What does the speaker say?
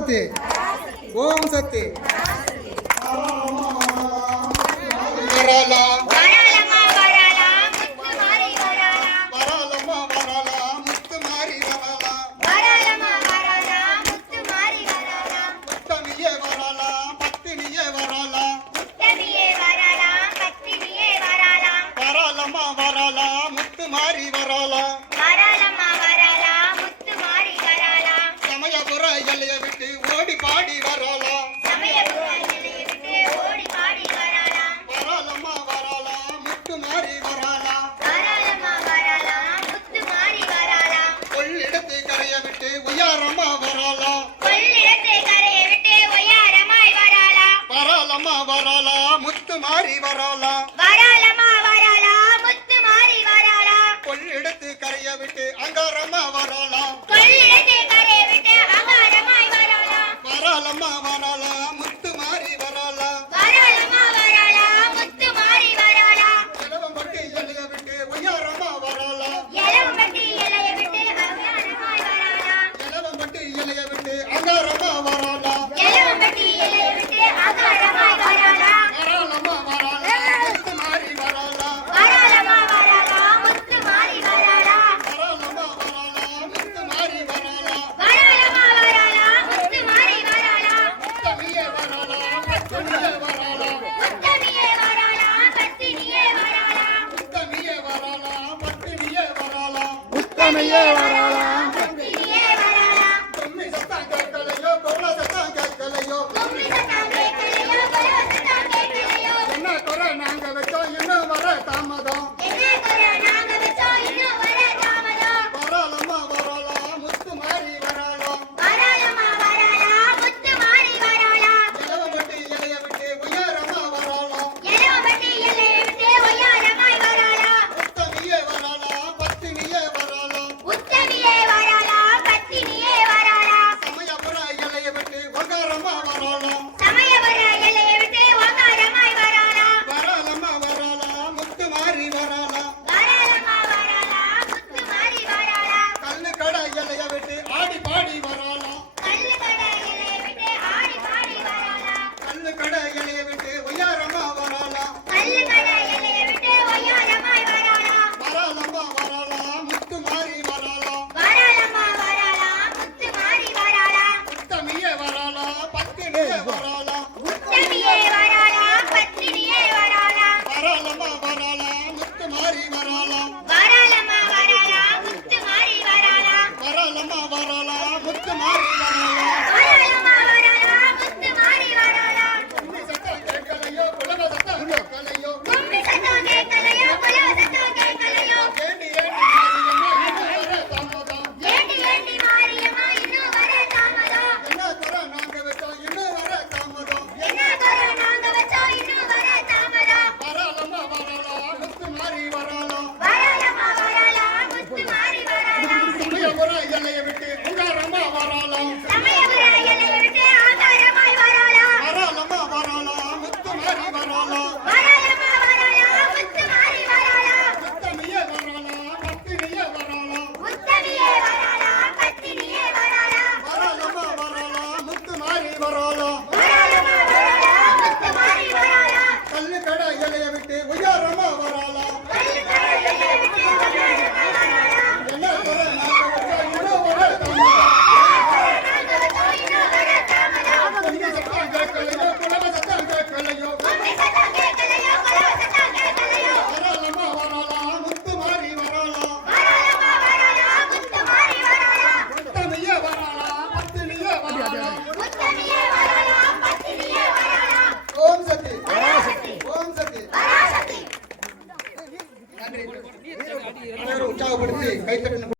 சக்தி ஓம் சக்தி கேரளா முத்து மாறி வராளா? வராளமா வராளா முத்து மாறி வராளா? கொள்ளிடத்து கரைய விட்டு அங்காரமா வராளா? கொள்ளிடத்து கரைய விட்டு அங்காரமாய் வராளா? வராளமா வராளா முத்து மாறி வராளா? வராளமா வராளா முத்து மாறி வராளா? இலவம் பட்டு எல்லைய விட்டு ஒய்யாரமா வராளா? இலவம் பட்டு எல்லைய விட்டு அங்காரமாய் வராளா? இலவம் பட்டு எல்லைய விட்டு அங்காரமா வராளா? இலவம் பட்டு எல்லைய விட்டு அங்காரமாய் 我们热热 ಕೈ ತಟ್ಟನ್ನು